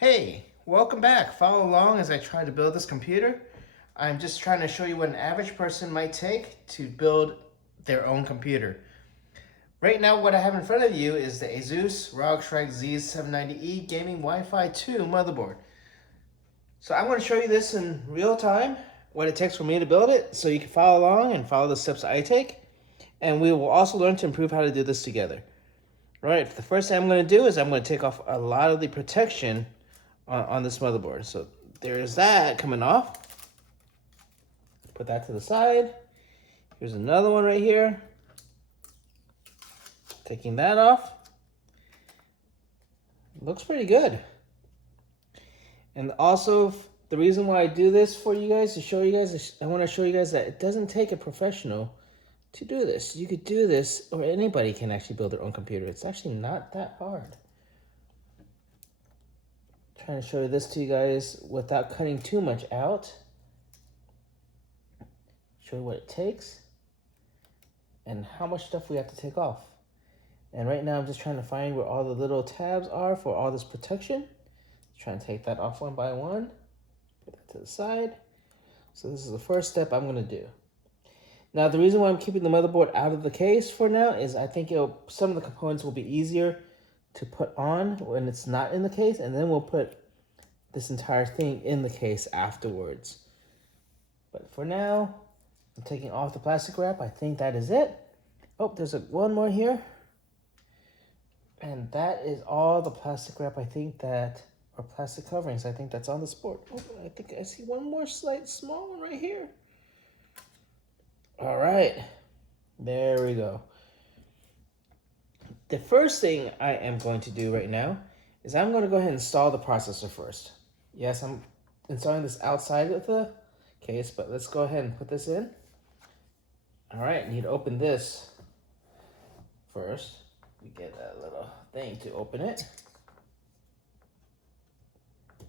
Hey, welcome back. Follow along as I try to build this computer. I'm just trying to show you what an average person might take to build their own computer. Right now, what I have in front of you is the ASUS ROG Strix Z790E Gaming Wi-Fi 2 motherboard. So I'm going to show you this in real time, what it takes for me to build it, so you can follow along and follow the steps I take. And we will also learn to improve how to do this together. Right, the first thing I'm going to do is I'm going to take off a lot of the protection on this motherboard. So there's that coming off. Put that to the side. Here's another one right here. Taking that off. Looks pretty good. And also, the reason why I do this for you guys, to show you guys, I want to show you guys that it doesn't take a professional to do this. You could do this, or anybody can actually build their own computer. It's actually not that hard. Trying to show this to you guys without cutting too much out. Show you what it takes and how much stuff we have to take off. And right now I'm just trying to find where all the little tabs are for all this protection. Trying to take that off one by one. Put that to the side. So this is the first step I'm going to do. Now the reason why I'm keeping the motherboard out of the case for now is I think some of the components will be easier to put on when it's not in the case, and then we'll put this entire thing in the case afterwards. But for now, I'm taking off the plastic wrap. I think that is it. Oh, there's one more here. And that is all the plastic wrap, I think that, or plastic coverings, I think that's on this board. Oh, I think I see one more small one right here. All right, there we go. The first thing I am going to do right now is I'm going to go ahead and install the processor first. Yes, I'm installing this outside of the case, but let's go ahead and put this in. All right, you need to open this first. We get a little thing to open it.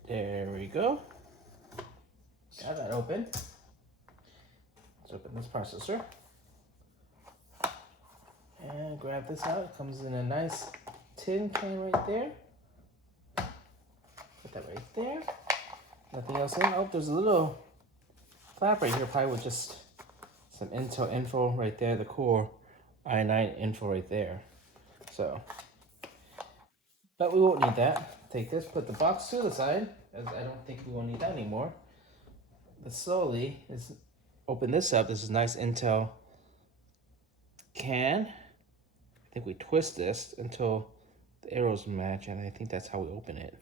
There we go. Got that open. Let's open this processor. And grab this out. It comes in a nice tin can right there. Put that right there. Nothing else in. Oh, there's a little flap right here, probably with just some Intel info right there, the Core i9 info right there. So, but we won't need that. Take this, put the box to the side, as I don't think we will need that anymore. But slowly, let's open this up. This is nice Intel can. I think we twist this until the arrows match, and I think that's how we open it.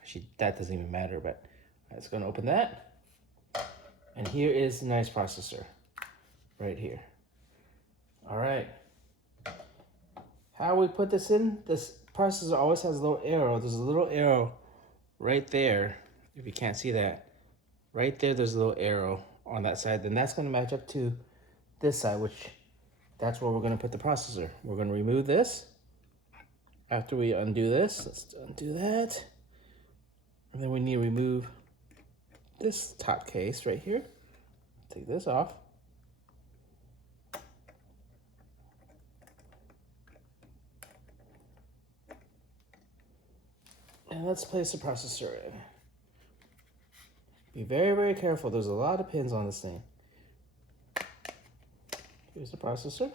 Actually, that doesn't even matter, but it's going to open that. And here is the nice processor right here. All right. How we put this in? This processor always has a little arrow. There's a little arrow right there. If you can't see that, right there, there's a little arrow on that side. Then that's going to match up to this side, which that's where we're going to put the processor. We're going to remove this. After we undo this, let's undo that. And then we need to remove this top case right here. Take this off. And let's place the processor in. Be very, very careful. There's a lot of pins on this thing. Here's the processor.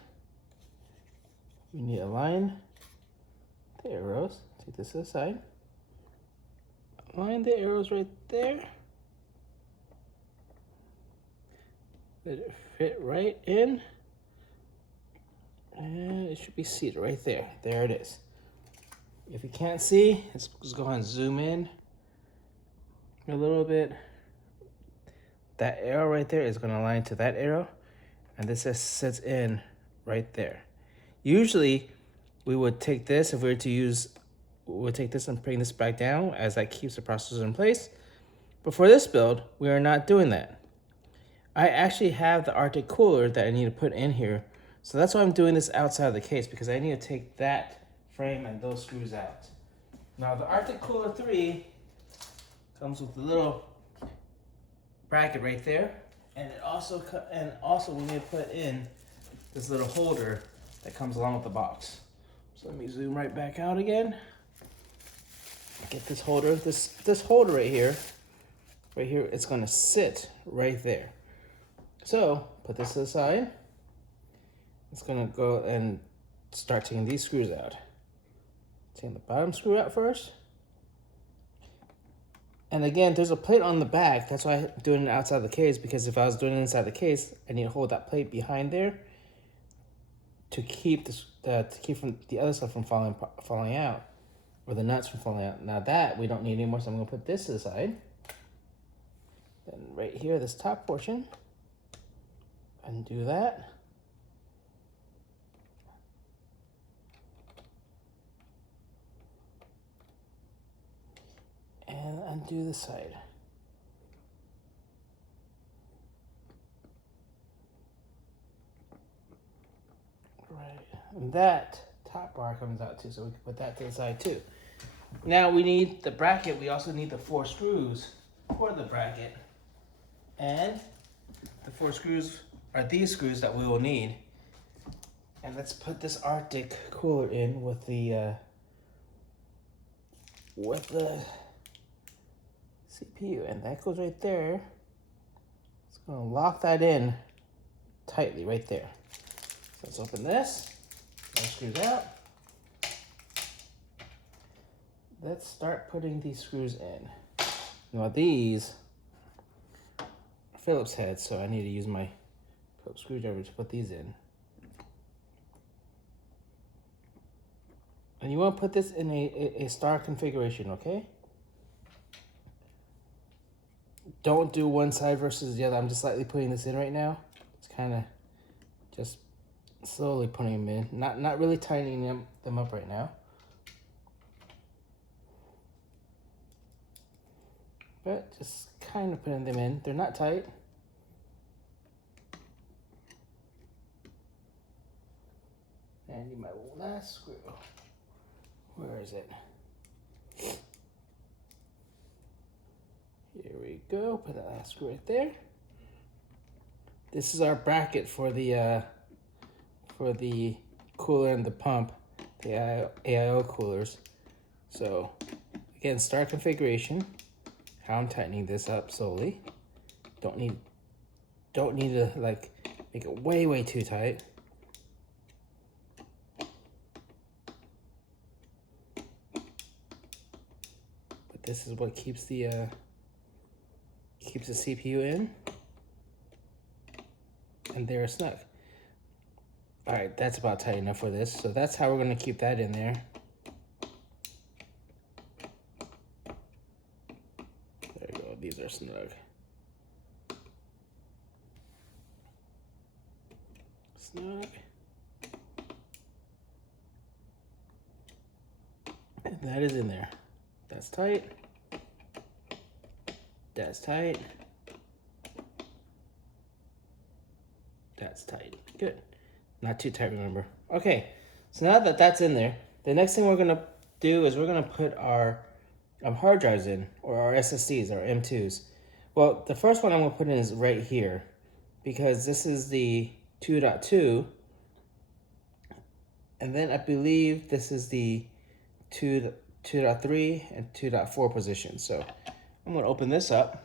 We need to align the arrows. Take this to the side. Align the arrows right there. Let it fit right in. And it should be seated right there. There it is. If you can't see, let's go ahead and zoom in a little bit. That arrow right there is going to align to that arrow. And this just sits in right there. Usually, we would take this, if we were to use, we would take this and bring this back down, as that keeps the processor in place. But for this build, we are not doing that. I actually have the Arctic cooler that I need to put in here. So that's why I'm doing this outside of the case, because I need to take that frame and those screws out. Now the Arctic Cooler 3 comes with a little bracket right there. And it also we need to put in this little holder that comes along with the box. So let me zoom right back out again. get this holder, this holder right here, it's gonna sit right there. So put this to the side. It's gonna go and start taking these screws out. Taking the bottom screw out first. And again, there's a plate on the back. That's why I'm doing it outside the case, because if I was doing it inside the case, I need to hold that plate behind there to keep this, from the other stuff from falling out, or the nuts from falling out. Now that we don't need anymore, so I'm gonna put this to the side. Then right here, this top portion, undo that. And undo the side. Right, and that top bar comes out too, so we can put that to the side too. Now we need the bracket. We also need the 4 screws for the bracket. And the 4 screws are these screws that we will need. And let's put this Arctic cooler in with the CPU, and that goes right there. It's gonna lock that in tightly right there. So let's open this. No screws out. Let's start putting these screws in. Now these are Phillips heads, so I need to use my Phillips screwdriver to put these in. And you want to put this in a star configuration, okay? Don't do one side versus the other. I'm just slightly putting this in right now. It's kind of just slowly putting them in. Not really tightening them up right now. But just kind of putting them in. They're not tight. And I need my last screw. Where is it? Here we go. Put that last screw right there. This is our bracket for the cooler and the pump, the AIO coolers. So again, start configuration. How I'm tightening this up slowly. Don't need to like make it way too tight. But this is what keeps the CPU in, and they're snug. All right, that's about tight enough for this. So that's how we're gonna keep that in there. There you go, these are snug. Snug. And that is in there. That's tight. That's tight. That's tight. Good. Not too tight, remember. Okay, so now that that's in there, the next thing we're gonna do is we're gonna put our hard drives in, or our SSDs, our M2s. Well, the first one I'm gonna put in is right here, because this is the 2.2, and then I believe this is the 2.3 and 2.4 position. So I'm gonna open this up.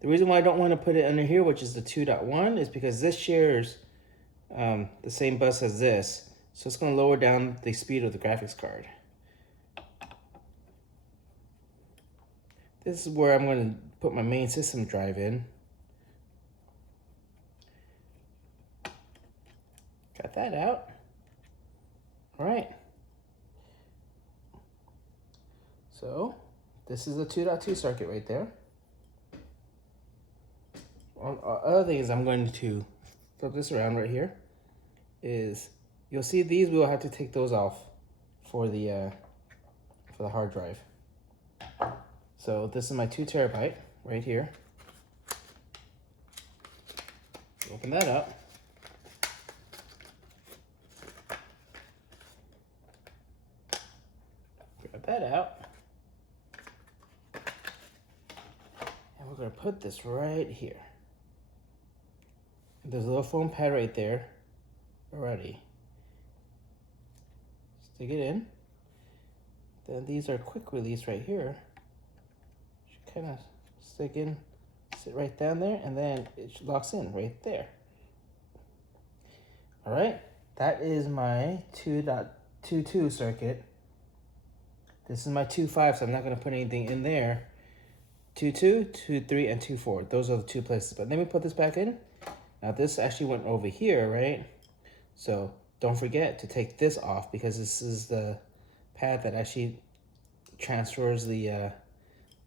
The reason why I don't want to put it under here, which is the 2.1, is because this shares the same bus as this. So it's going to lower down the speed of the graphics card. This is where I'm going to put my main system drive in. Got that out. All right. So this is the 2.2 circuit right there. Other thing is I'm going to flip this around right here. Is you'll see these, we'll have to take those off for the hard drive. So this is my 2 terabyte right here. Open that up. Grab that out. And we're going to put this right here. There's a little foam pad right there already. Stick it in. Then these are quick release right here. Should kind of stick in, sit right down there, and then it locks in right there. All right, that is my 2.22 circuit. This is my 2.5, so I'm not gonna put anything in there. 2.2, 2.3, and 2.4. Those are the two places. But let me put this back in. Now this actually went over here, right? So don't forget to take this off, because this is the pad that actually transfers the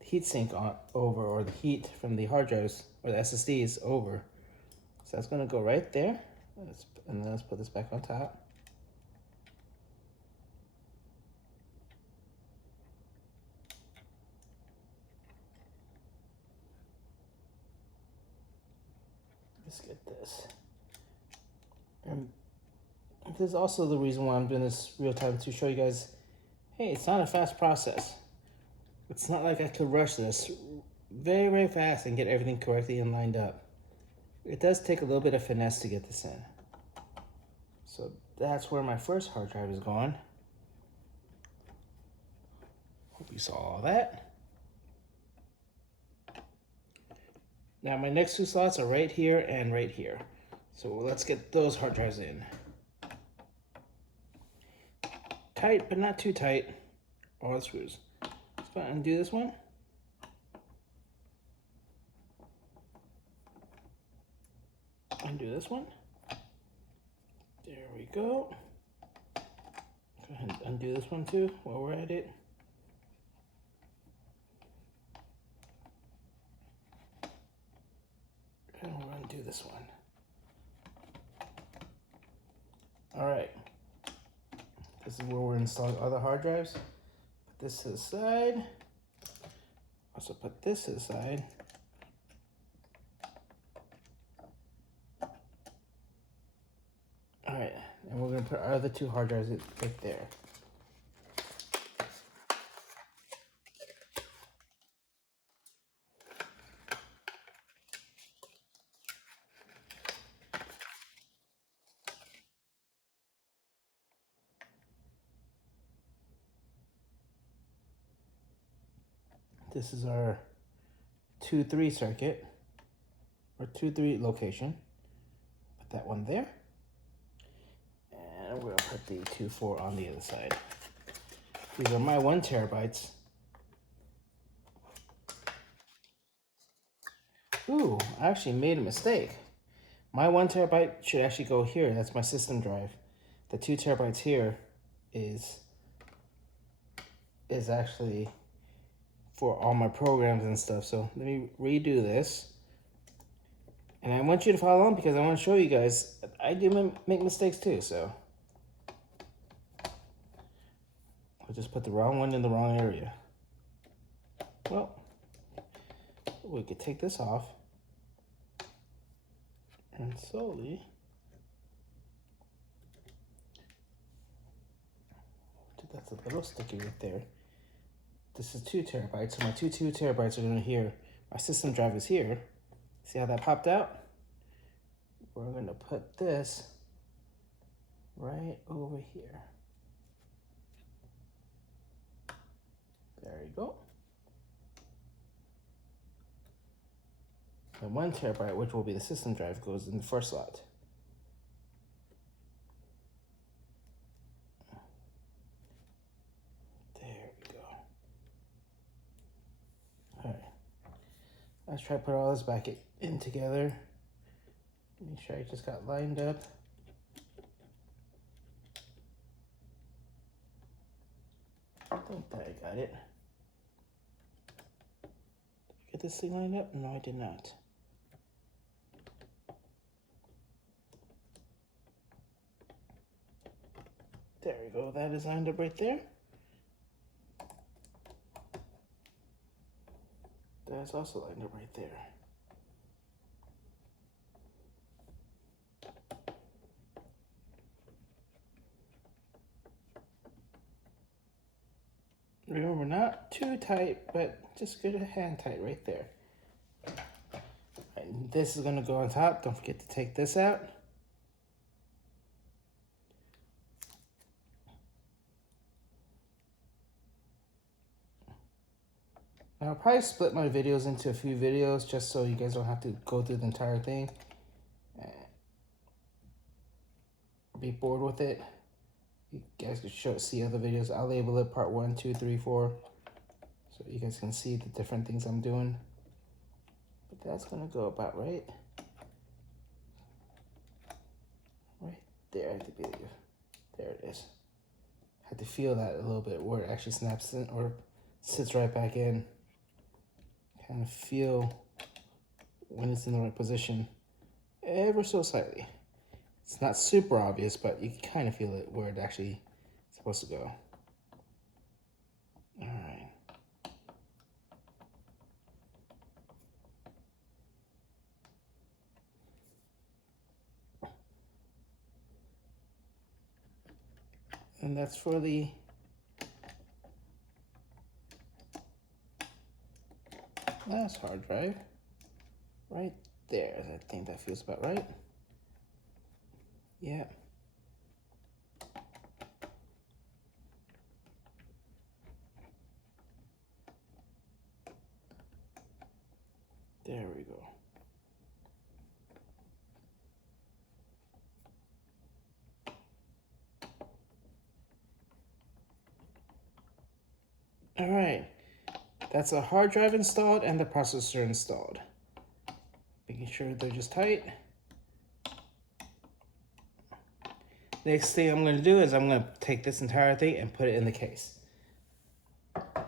heatsink on over, or the heat from the hard drives or the SSDs over. So that's gonna go right there. And then let's put this back on top. Let's get this. And this is also the reason why I'm doing this real time, to show you guys, hey, it's not a fast process. It's not like I could rush this very, very fast and get everything correctly and lined up. It does take a little bit of finesse to get this in. So that's where my first hard drive is going. Hope you saw all that. Now my next two slots are right here and right here. So let's get those hard drives in. Tight, but not too tight. All the screws. Let's go ahead and undo this one. Undo this one. There we go. Go ahead and undo this one too while we're at it. And we'll undo this one. All right. This is where we're installing other hard drives. Put this to the side. Also put this to the side. All right, and we're gonna put our other two hard drives right there. This is our 2.3 circuit, or 2.3 location. Put that one there. And we'll put the 2.4 on the other side. These are my 1 terabytes. Ooh, I actually made a mistake. My 1 terabyte should actually go here. That's my system drive. The 2 terabytes here is actually for all my programs and stuff. So let me redo this. And I want you to follow along, because I want to show you guys, I do make mistakes too, so. I just put the wrong one in the wrong area. Well, we could take this off and slowly that's a little sticky right there. This is 2 terabytes, so my 2 terabytes are going to here. My system drive is here. See how that popped out? We're going to put this right over here. There you go. And 1 terabyte, which will be the system drive, goes in the first slot. There we go. All right. Let's try to put all this back in together. Make sure I just got lined up. I think that I got it. Did I get this thing lined up? No, I did not. There we go. That is lined up right there. That's also lined up right there. Remember, not too tight, but just good hand tight right there. And this is going to go on top. Don't forget to take this out. And I'll probably split my videos into a few videos just so you guys don't have to go through the entire thing. Be bored with it. You guys can see other videos. I'll label it part 1, 2, 3, 4. So you guys can see the different things I'm doing. But that's gonna go about right. Right there, I believe. There it is. I had to feel that a little bit where it actually snaps in or sits right back in. Kind of feel when it's in the right position, ever so slightly. It's not super obvious, but you can kind of feel it where it actually is supposed to go. All right. And that's for the last hard drive. Right there, I think that feels about right. Yeah. There we go. All right, that's a hard drive installed and the processor installed. Making sure they're just tight. Next thing I'm going to do is I'm going to take this entire thing and put it in the case.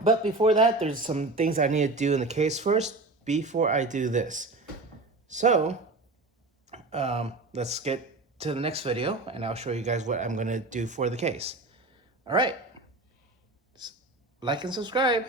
But before that, there's some things I need to do in the case first before I do this. So let's get to the next video and I'll show you guys what I'm going to do for the case. All right, like and subscribe.